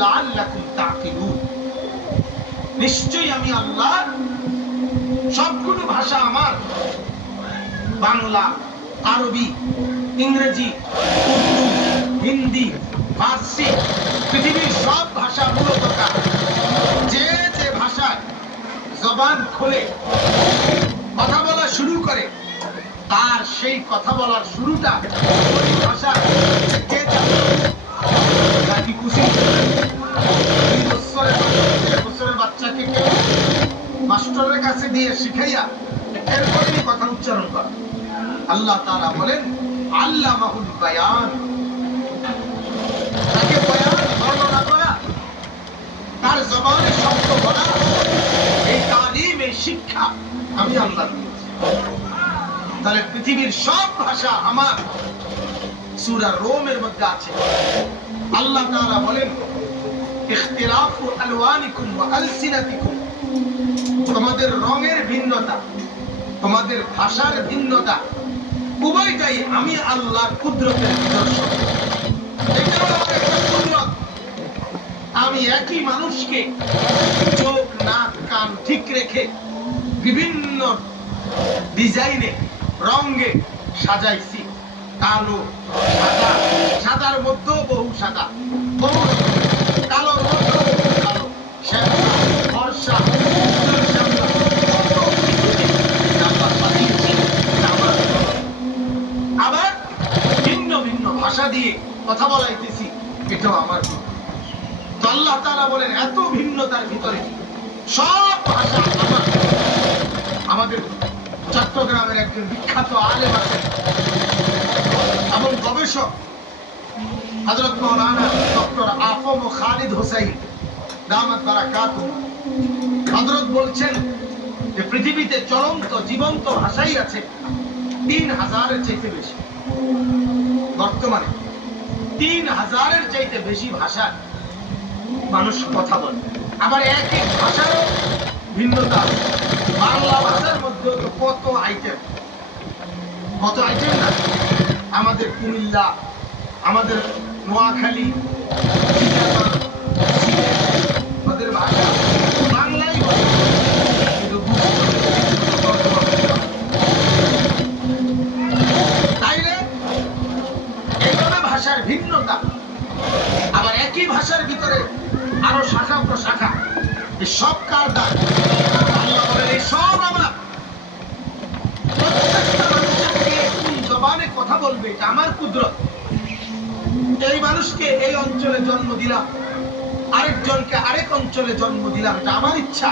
লাআল্লাকুম তাকিলুন। নিশ্চয়ই আমি আল্লাহ সবগুলো ভাষা আমার, বাংলা, আরবি, ইংরেজি, উর্দু, হিন্দি, ফার্সি, পৃথিবীর সব ভাষা মূলত যে যে ভাষায় জবান খুলে কথা বলা শুরু করে, তার সেই কথা বলার শুরুটা ওই ভাষা কে জানে? নাকি খুশি 2 বছরের বাচ্চাকে কেউ মাস্টারের কাছে দিয়ে শিখাইয়া এরপরেই কথা উচ্চারণ করে? আল্লাহ তাআলা বলেন আল্লামাহুল বায়ান, তাকে বয়ান বর্ণনা করা, তার জবানে শব্দ বলা, এই তালিম, এই শিক্ষা আমি আল্লাহ দিয়েছি। তাহলে পৃথিবীর সব ভাষা আমার। সূরা রোমের মধ্যে আছে আল্লাহ তাআলা বলেন ইখতিলাফু আলওয়ানিকুম ওয়া আলসিনাতিকুম, তোমাদের রঙের ভিন্নতা, তোমাদের ভাষার ভিন্নতা, উভয়টাই আমি আল্লাহর কুদরতের নিদর্শন। এটা হলো একটা কুদরত। আমি একই মানুষকে চোখ, নাক, কান ঠিক রেখে বিভিন্ন ডিজাইনে, রঙে সাজাইছি। কালো, সাদা, সাদার মধ্যেও বহু সাদা, বহু কালোর মধ্যেও বহু কালো, শ্যামলা, ফর্সা, আবার ভিন্ন ভিন্ন ভাষা দিয়ে কথা বলাইতেছি, এটাও আমার। তো আল্লাহ তাআলা বলেন এত ভিন্নতার ভিতরে সব ভাষা আমার। আমাদের চট্টগ্রামের একজন বিখ্যাত আলেম আছেন এবং গবেষক হযরত মাওলানা ডক্টর আফম খালিদ হোসেন দামাত বারাকাতুহু, হযরত বলছেন যে পৃথিবীতে চলন্ত জীবন্ত ভাষাই আছে 3000-এর চাইতে বেশি। বর্তমানে 3000-এর চাইতে বেশি ভাষা মানুষ কথা বলে। আবার এক এক ভাষারও ভিন্নতা। বাংলা ভাষার মধ্যে তো কত আইটেম না। আমাদের কুমিল্লা, আমাদের নোয়াখালী, ওদের ভাষা বাংলাই বলে, তাইলে এইভাবে ভাষার ভিন্নতা। আবার একই ভাষার ভিতরে আরো শাখা প্রশাখা। এই সব কার দান? আল্লাহ বলেন এই সব আমার। প্রত্যেকটা মানুষকে কোন জবানে কথা বলবে এটা আমার কুদরত। এই মানুষকে এই অঞ্চলে জন্ম দিলাম, আরেকজনকে আরেক অঞ্চলে জন্ম দিলাম, এটা আমার ইচ্ছা।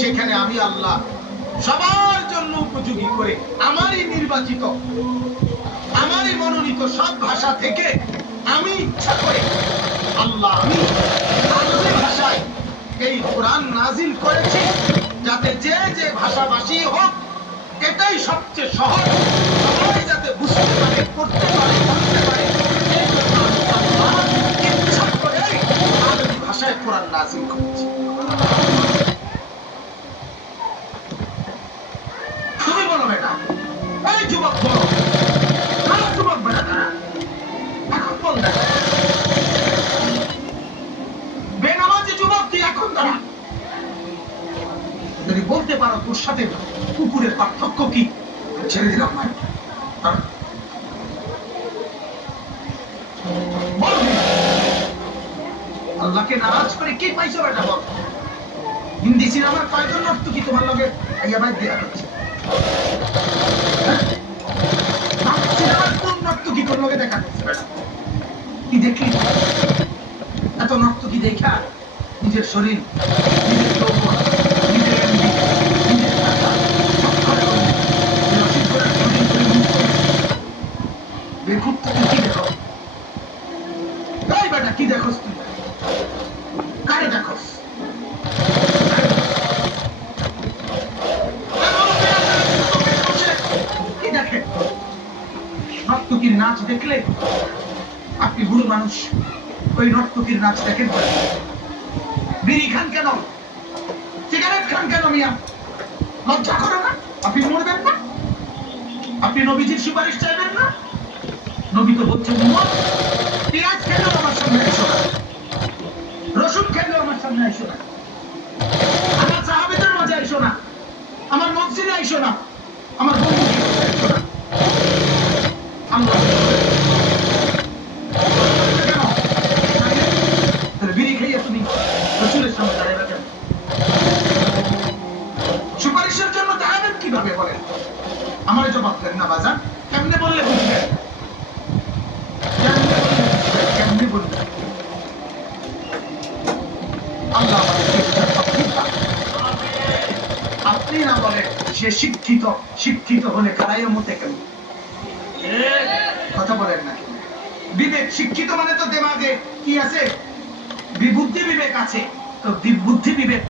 সেখানে আমি আল্লাহ সবার জন্য উপযোগী করে আমারই নির্বাচিত, আমারই মনোনীত সব ভাষা থেকে আমি ইচ্ছা করে আল্লাহ আমি আরবি ভাষায় এই কোরআন নাজিল করেছি, যাতে যে যে ভাষাভাষী হোক এটাই সবচেয়ে সহজ, সবাই যাতে বুঝতে পারে, পড়তে পারে, জানতে পারে। ইচ্ছা করে আরবি ভাষায় কোরআন নাজিল করেছি। তুমি বলো বেটা, এই যুবক বলো, যুবক বেটা তারা এখন বল না, বেনামাজি যুবক কি এখন তারা যদি বলতে পারো তোর সাথে কুকুরের পার্থক্য কি, ছেড়ে দিলাম ভাই। আল্লাহকে নারাজ করে কি পাইছো বেটা বল? হিন্দি সিনেমার কয়জন নর্তকী তোমার লগে আইয়া ভাই দেয়া হচ্ছে? সিনেমার কোন নর্তকী তোর লগে দেখা করছে বেটা? কি দেখলি? এত নর্তকী দেখা নিজের শরীর, নিজের যৌবন, নিজের এমবি, নিজের টাকা সব খরচ করে রসিদ করে শরীর করে মুখ করে বেকুব তুই কি দেখো? এই বেটা কি দেখোস তুই? কারে দেখোস? কি দেখেন? নর্তকীর নাচ দেখলে আপনি বুড়ো মানুষ ওই নর্তকীর নাচ দেখেন? বিড়ি খান কেন? সিগারেট খান কেন মিয়া? লজ্জা করে না? আপনি মরবেন না? আপনি নবীজির সুপারিশ চাইবেন না? নবী তো বলছেন উম্মত পেঁয়াজ খেলেও আমার সঙ্গে এসো না, সামনে আইসো না, আমার সাহাবীদের মাঝে আইসো না, আমার মসজিদে আইসো না, আমার বন্ধুদের মাঝে আইসো না। আল্লাহ কেন তাহলে বিড়ি খাইয়া তুমি রসুলের সামনে দাঁড়াবে কেন? সুপারিশের জন্য দাঁড়াবেন কিভাবে বলেন? আমার জবাব দেন না বাজান, কেমনে বললে বুঝবেন? কেমনে বলবেন? আল্লাহ আমাদেরকে বোঝার তৌফিক দান করুন। আপনি না বলেন সে শিক্ষিত, শিক্ষিত হলে কারাইও মতে কেন? কথা বলেন না কেন? বিবেক, শিক্ষিত মানে তো দেমাগে কি আছে? বিবুদ্ধি বিবেক আছে, তো বুদ্ধি বিবেক